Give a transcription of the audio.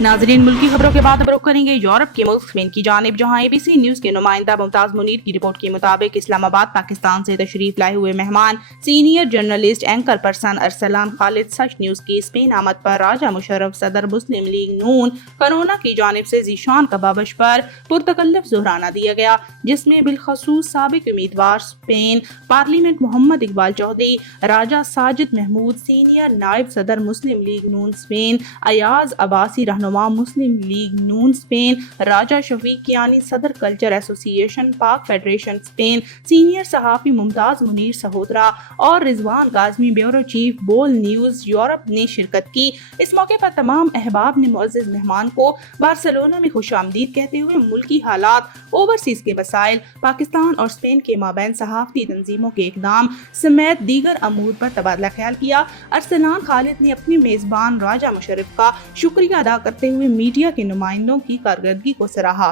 नाजरीन, मुल्की खबरों के बाद अब रुख करेंगे यूरोप के मुल्क स्पेन की जानिब, जहां ABC न्यूज के नुमाइंदा मुमताज मुनीर की रिपोर्ट के मुताबिक इस्लामाबाद पाकिस्तान से तशरीफ लाए हुए मेहमान senior journalist anchor person Arsalan Khalid सच न्यूज की स्पेन आमद पर राजा मुशर्रफ सदर मुस्लिम लीग नून कोरोना की जानिब से जीशान कबाबश पर पुरतकल्लफ ज़ुहराना दिया गया, जिसमें बिलखसूस साबिक उम्मीदवार स्पेन पार्लियामेंट मोहम्मद इकबाल चौधरी, राजा साजिद महमूद सीनियर नायब सदर मुस्लिम लीग नून स्पेन, अयाज अब्बासी रहनुमा मुस्लिम लीग नून स्पेन, राजा शफीक कियानी सदर कल्चर एसोसिएशन पाक फेडरेशन स्पेन, सीनियर सहाफ़ी मुमताज मुनीर सहोदरा और रिजवान काज़मी ब्यूरो चीफ बोल न्यूज़ यूरोप ने शिरकत की। इस मौके पर तमाम अहबाब ने मुअज़्ज़ज़ मेहमान को बार्सिलोना में खुशामदीद कहते हुए मुल्की हालात, ओवरसीज़ के मसाइल, पाकिस्तान और स्पेन के माबैन सहाफ़ती तंजीमों के इक़दाम समेत दीगर अमूर पर तबादला ख्याल किया। अरसलान खालिद ने अपने मेज़बान राजा मुशर्रफ का शुक्रिया अदा करते हुए मीडिया के नुमाइंदों की कारकर्दगी को सराहा।